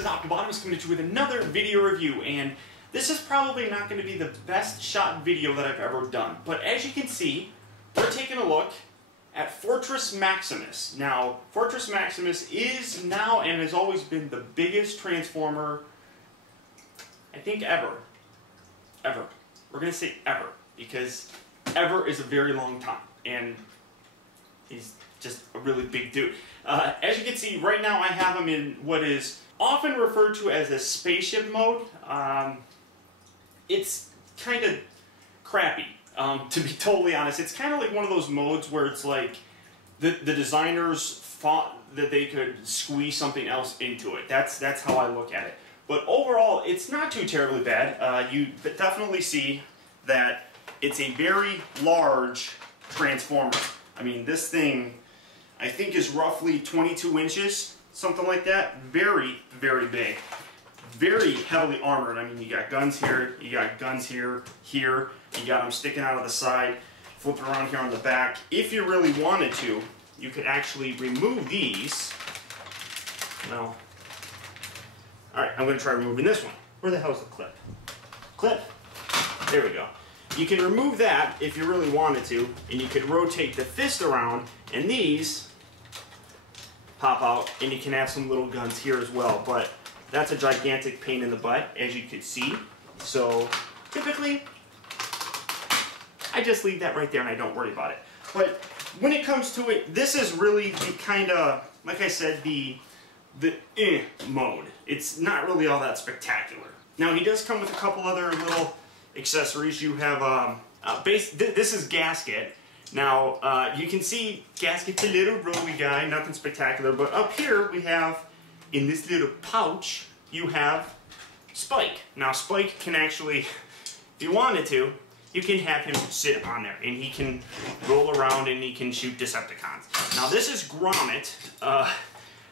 is optibotimus coming at you with another video review, and this is probably not going to be the best shot video that I've ever done. But as you can see, we're taking a look at Fortress Maximus. Now, Fortress Maximus is now and has always been the biggest Transformer, I think, ever. Ever. We're going to say ever, because ever is a very long time, and he's just a really big dude. As you can see, right now I have him in what is often referred to as a Spaceship Mode. It's kind of crappy, to be totally honest. It's kind of like one of those modes where it's like the designers thought that they could squeeze something else into it. That's how I look at it. But overall, it's not too terribly bad. You definitely see that it's a very large Transformer. I mean, this thing, I think, is roughly 22 inches, something like that. Very, very big. Very heavily armored. I mean, you got guns here, you got guns here, here. You got them sticking out of the side, flipping around here on the back. If you really wanted to, you could actually remove these. Now, alright, I'm going to try removing this one. Where the hell's the clip? Clip? There we go. You can remove that if you really wanted to, and you could rotate the fist around, and these pop out, and you can have some little guns here as well. But that's a gigantic pain in the butt, as you could see. So typically, I just leave that right there and I don't worry about it. But when it comes to it, this is really the kind of, like I said, the mode. It's not really all that spectacular. Now, he does come with a couple other little accessories. You have this is gasket. Now you can see gasket's a little rowy guy, nothing spectacular. But up here we have, in this little pouch, you have Spike. Now Spike can actually, if you wanted to, you can have him sit on there and he can roll around and he can shoot Decepticons. Now this is Gromit.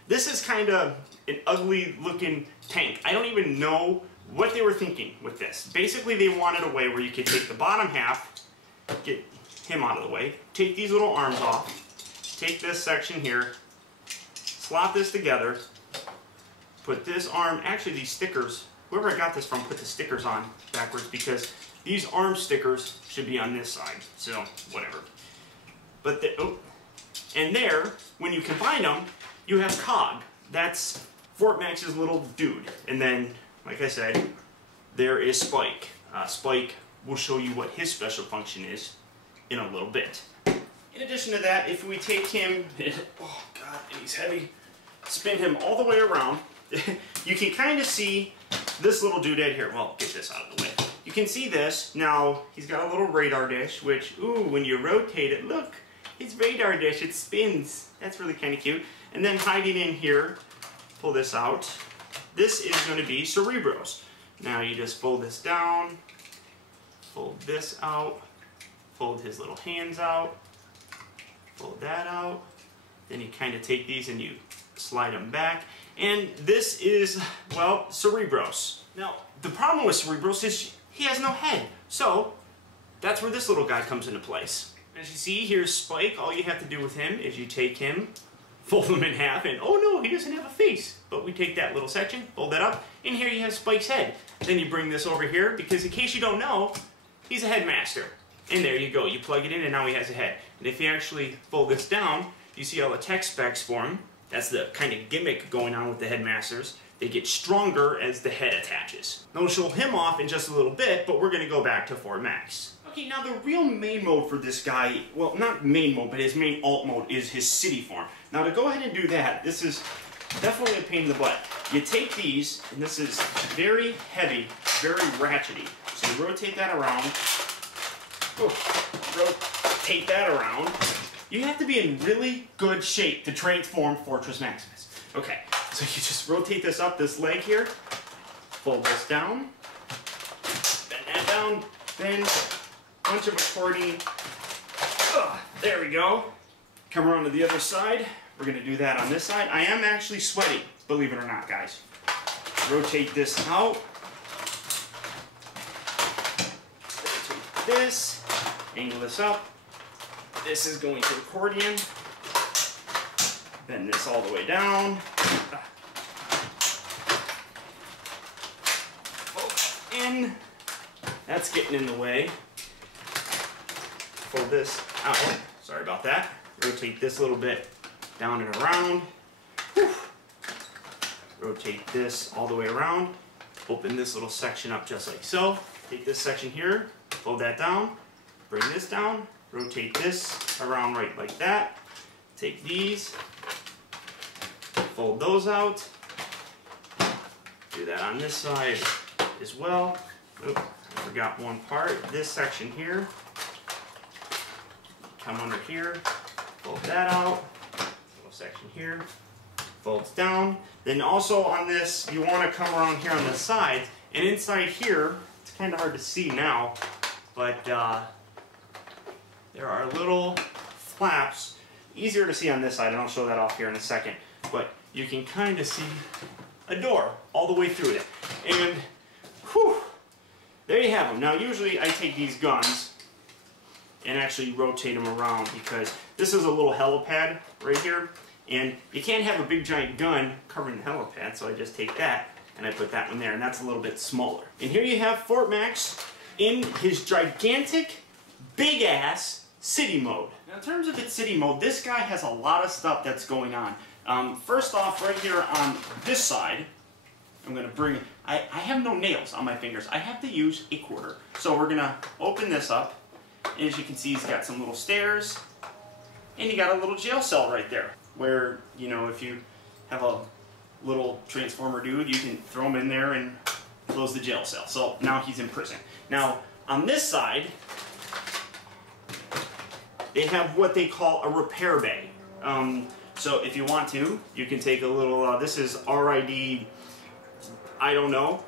This is kind of an ugly looking tank. I don't even know what they were thinking with this. Basically, they wanted a way where you could take the bottom half, get him out of the way, take these little arms off, take this section here, slot this together, put this arm, actually these stickers, whoever I got this from put the stickers on backwards because these arm stickers should be on this side, so whatever. But and there, when you combine them, you have Cog. That's Fort Max's little dude. And then, like I said, there is Spike. Spike will show you what his special function is in a little bit. In addition to that, if we take him, oh god, he's heavy, spin him all the way around, you can kind of see this little doodad here. Well, get this out of the way. You can see this. Now, he's got a little radar dish, which, ooh, when you rotate it, look, it's radar dish, it spins. That's really kind of cute. And then hiding in here, pull this out. This is going to be Cerebros. Now you just fold this down, fold this out, fold his little hands out, fold that out. Then you kind of take these and you slide them back. And this is, well, Cerebros. Now, the problem with Cerebros is he has no head. So, that's where this little guy comes into place. As you see, here's Spike. All you have to do with him is you take him, fold him in half, and oh no, he doesn't have a face. But we take that little section, fold that up, and here you have Spike's head. Then you bring this over here, because in case you don't know, he's a headmaster. And there you go, you plug it in and now he has a head. And if you actually fold this down, you see all the tech specs for him. That's the kind of gimmick going on with the headmasters. They get stronger as the head attaches. Now we'll show him off in just a little bit, but we're going to go back to Fort Max. Okay, now the real main mode for this guy, well, not main mode, but his main alt mode is his city form. Now to go ahead and do that, this is definitely a pain in the butt. You take these, and this is very heavy, very ratchety. So you rotate that around. Rotate that around. You have to be in really good shape to transform Fortress Maximus. Okay, so you just rotate this up, this leg here, fold this down, bend that down, then bunch of accordion. There we go. Come around to the other side. We're going to do that on this side. I am actually sweating, believe it or not, guys. Rotate this out. Rotate this. Angle this up. This is going to accordion. Bend this all the way down. then that's getting in the way. Fold this out. Sorry about that. Rotate this a little bit down and around. Whew. Rotate this all the way around. Open this little section up just like so. Take this section here, fold that down, bring this down, rotate this around right like that. Take these, fold those out. Do that on this side as well. Oop, I forgot one part. This section here. Come under here, fold that out. Little section here, folds down. Then also on this, you want to come around here on the sides, and inside here, it's kind of hard to see now, but there are little flaps. Easier to see on this side, and I'll show that off here in a second. But you can kind of see a door all the way through it. And whew, there you have them. Now usually I take these guns and actually rotate them around because this is a little helipad right here. And you can't have a big giant gun covering the helipad, so I just take that and I put that one there, and that's a little bit smaller. And here you have Fort Max in his gigantic, big-ass city mode. Now in terms of its city mode, this guy has a lot of stuff that's going on. First off, right here on this side, I'm going to bring, I have no nails on my fingers. I have to use a quarter. So we're going to open this up, and as you can see, he's got some little stairs, and you got a little jail cell right there, where, you know, if you have a little transformer dude, you can throw him in there and close the jail cell. So now he's in prison. Now, on this side, they have what they call a repair bay. So if you want to, you can take a little, this is RID, I don't know.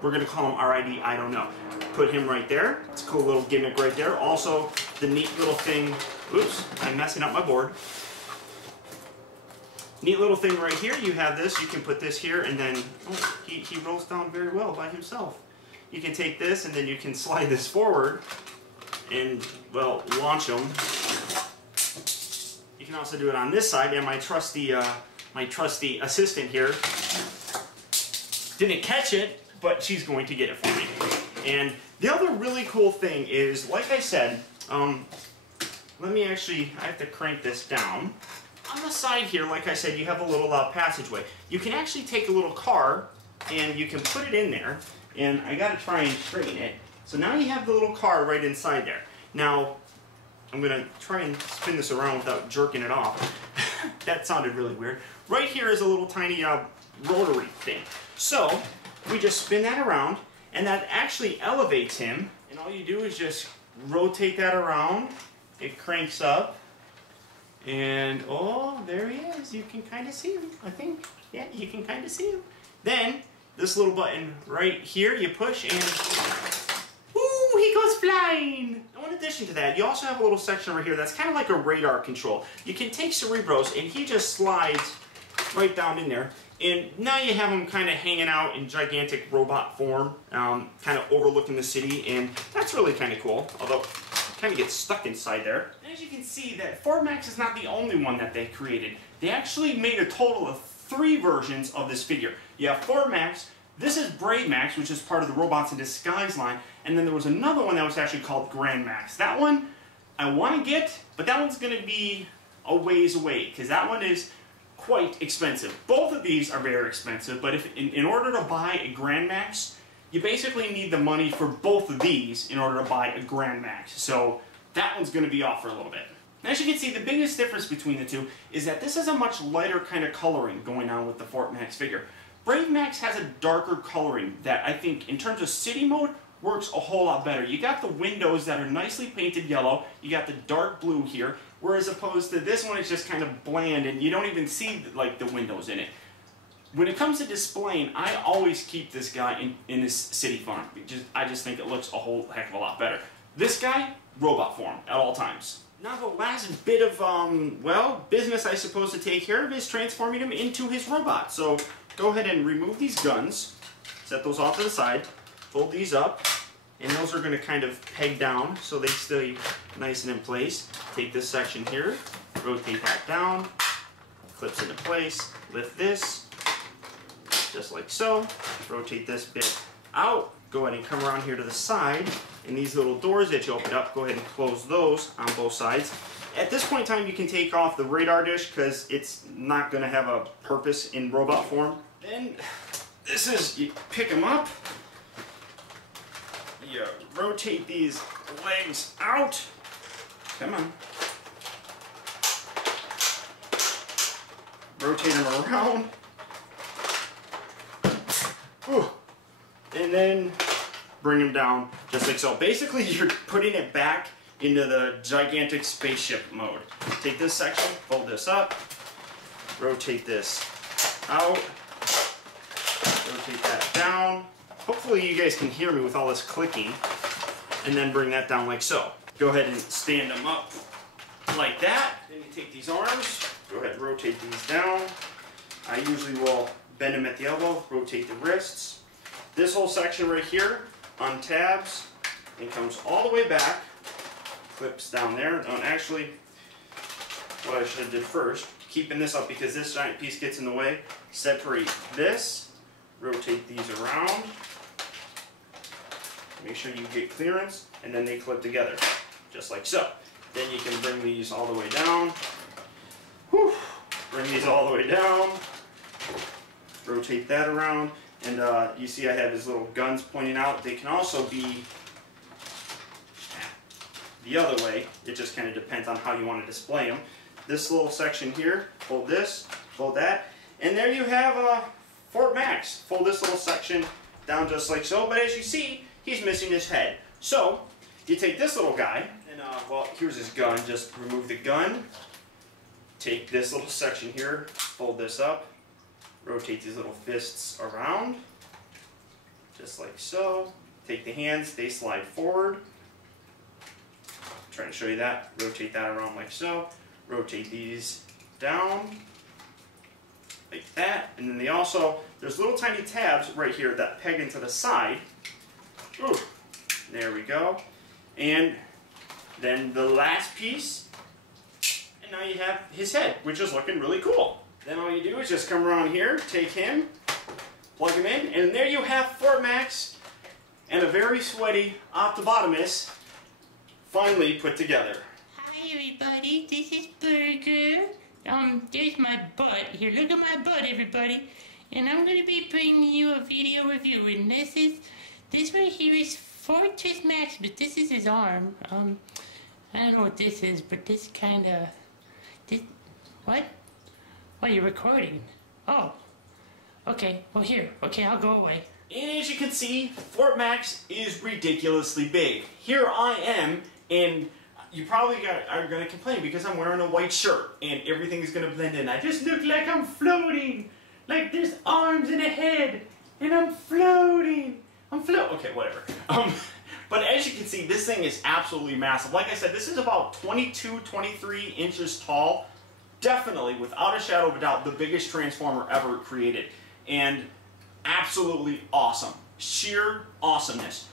We're going to call him RID, I don't know. Put him right there. It's a cool little gimmick right there. Also, the neat little thing, oops, I'm messing up my board. Neat little thing right here, you have this, you can put this here, and then, oh, he rolls down very well by himself. You can take this, and then you can slide this forward, and, well, launch them. You can also do it on this side, and my trusty assistant here didn't catch it, but she's going to get it for me. And the other really cool thing is, like I said, let me actually, I have to crank this down. On the side here, like I said, you have a little passageway. You can actually take a little car and you can put it in there, and I gotta try and straighten it. So now you have the little car right inside there. Now, I'm gonna try and spin this around without jerking it off. That sounded really weird. Right here is a little tiny rotary thing. So, we just spin that around, and that actually elevates him, and all you do is just rotate that around. It cranks up. And, oh, there he is. You can kind of see him, I think. Yeah, you can kind of see him. Then, this little button right here, you push and, ooh, he goes flying. Now, in addition to that, you also have a little section over here that's kind of like a radar control. You can take Cerebros, and he just slides right down in there. And now you have him kind of hanging out in gigantic robot form, kind of overlooking the city, and that's really kind of cool, although kind of gets stuck inside there. And as you can see, that Fort Max is not the only one that they created. They actually made a total of 3 versions of this figure. You have Fort Max, this is Brave Max, which is part of the Robots in Disguise line, and then there was another one that was actually called Grand Max. That one I want to get, but that one's going to be a ways away, because that one is quite expensive. Both of these are very expensive, but if in order to buy a Grand Max, you basically need the money for both of these in order to buy a Grand Max. So that one's going to be off for a little bit. And as you can see, the biggest difference between the two is that this is a much lighter kind of coloring going on with the Fort Max figure. Brave Max has a darker coloring that I think, in terms of city mode, works a whole lot better. You got the windows that are nicely painted yellow, you got the dark blue here, whereas opposed to this one, it's just kind of bland and you don't even see like the windows in it. When it comes to displaying, I always keep this guy in this city form. I just think it looks a whole heck of a lot better. This guy, robot form at all times. Now the last bit of, well, business I suppose to take care of is transforming him into his robot. So go ahead and remove these guns, set those off to the side, fold these up, and those are going to kind of peg down so they stay nice and in place. Take this section here, rotate that down, clips into place, lift this, just like so. Rotate this bit out, go ahead and come around here to the side, and these little doors that you open up, go ahead and close those on both sides. At this point in time, you can take off the radar dish because it's not going to have a purpose in robot form. Then this is, you pick them up, you rotate these legs out, come on, rotate them around, whew. And then bring them down just like so. Basically, you're putting it back into the gigantic spaceship mode. Take this section, fold this up, rotate this out, rotate that down. Hopefully you guys can hear me with all this clicking, and then bring that down like so. Go ahead and stand them up like that. Then you take these arms, go ahead and rotate these down. I usually will bend them at the elbow, rotate the wrists. This whole section right here untabs and comes all the way back. Clips down there. And actually, what I should have did first, keeping this up because this giant piece gets in the way, separate this, rotate these around, make sure you get clearance, and then they clip together, just like so. Then you can bring these all the way down, whew, bring these all the way down, rotate that around, and you see I have his little guns pointing out. They can also be the other way. It just kind of depends on how you want to display them. This little section here, fold this, fold that, and there you have Fort Max. Fold this little section down just like so, but as you see, he's missing his head. So, you take this little guy, and well, here's his gun. Just remove the gun, take this little section here, fold this up, rotate these little fists around, just like so. Take the hands, they slide forward. Trying to show you that. Rotate that around like so. Rotate these down like that. And then there's little tiny tabs right here that peg into the side. Ooh, there we go. And then the last piece, and now you have his head, which is looking really cool. Then all you do is just come around here, take him, plug him in, and there you have Fort Max and a very sweaty optibotimus finally put together. Hi everybody, this is Burger. There's my butt. Here, look at my butt, everybody. And I'm gonna be bringing you a video review. And this right here is Fortress Maximus. This is his arm. I don't know what this is, but this what? What, you're recording? Oh. Okay, well here. Okay, I'll go away. And as you can see, Fort Max is ridiculously big. Here I am, and you probably are going to complain because I'm wearing a white shirt and everything is going to blend in. I just look like I'm floating, like there's arms and a head, and I'm floating. Okay, whatever. But as you can see, this thing is absolutely massive. Like I said, this is about 22, 23 inches tall. Definitely, without a shadow of a doubt, the biggest Transformer ever created. And absolutely awesome. Sheer awesomeness.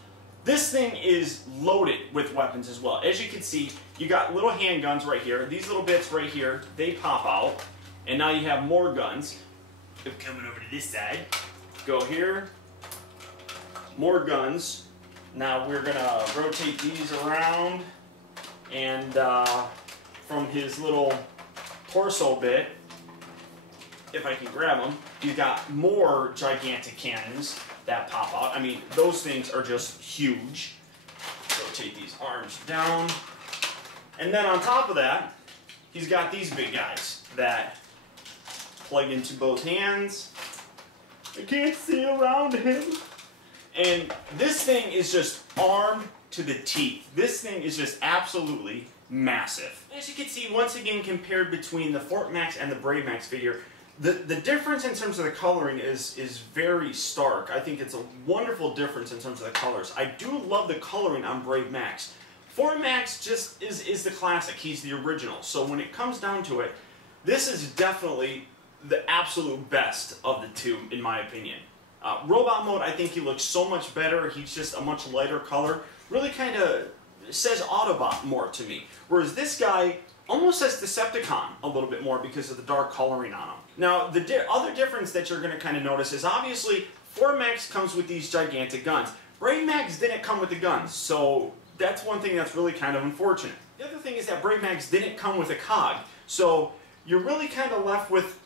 This thing is loaded with weapons as well. As you can see, you got little handguns right here. These little bits right here, they pop out. And now you have more guns. Coming over to this side. Go here. More guns. Now we're going to rotate these around. And from his little torso bit, if I can grab them, you got more gigantic cannons that pop out. I mean, those things are just huge. Rotate these arms down. And then on top of that, he's got these big guys that plug into both hands. I can't see around him. And this thing is just armed to the teeth. This thing is just absolutely massive. As you can see, once again, compared between the Fort Max and the Brave Max figure, the difference in terms of the coloring is very stark. I think it's a wonderful difference in terms of the colors. I do love the coloring on Brave Max. Fort Max just is the classic. He's the original. So when it comes down to it, this is definitely the absolute best of the two, in my opinion. Robot mode, I think he looks so much better. He's just a much lighter color. Really kind of says Autobot more to me. Whereas this guy almost says Decepticon a little bit more because of the dark coloring on him. Now, the other difference that you're going to kind of notice is obviously Fort Max comes with these gigantic guns. Brave Mags didn't come with the guns, so that's one thing that's really kind of unfortunate. The other thing is that Brave Mags didn't come with a cog, so you're really kind of left with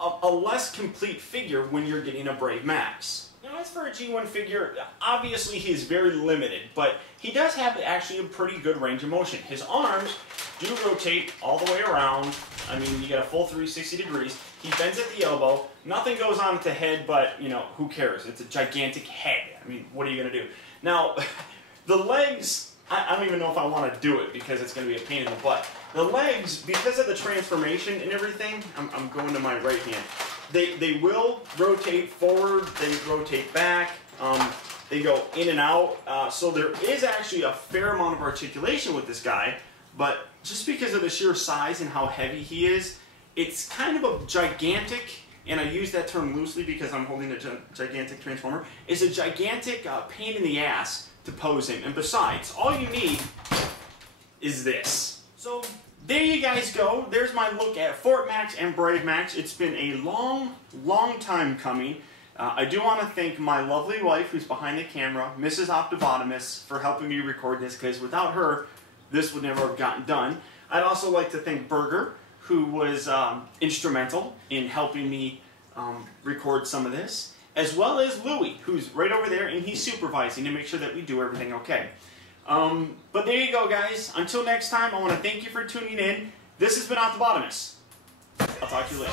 a less complete figure when you're getting a Brave Max. Now, as for a G1 figure, obviously he is very limited, but he does have actually a pretty good range of motion. His arms do rotate all the way around. I mean, you get a full 360 degrees. He bends at the elbow. Nothing goes on at the head, but, you know, who cares? It's a gigantic head. I mean, what are you going to do? Now, the legs, I don't even know if I want to do it because it's going to be a pain in the butt. The legs, because of the transformation and everything, I'm going to my right hand. They will rotate forward, they rotate back, they go in and out. So there is actually a fair amount of articulation with this guy, but just because of the sheer size and how heavy he is, it's kind of a gigantic, and I use that term loosely because I'm holding a gigantic transformer, it's a gigantic pain in the ass to pose him. And besides, all you need is this. So there you guys go. There's my look at Fort Max and Brave Max. It's been a long, long time coming. I do want to thank my lovely wife who's behind the camera, Mrs. Optibotimus, for helping me record this, because without her, this would never have gotten done. I'd also like to thank Berger, who was instrumental in helping me record some of this, as well as Louie, who's right over there, and he's supervising to make sure that we do everything okay. But there you go, guys. Until next time, I want to thank you for tuning in. This has been Optibotimus. I'll talk to you later.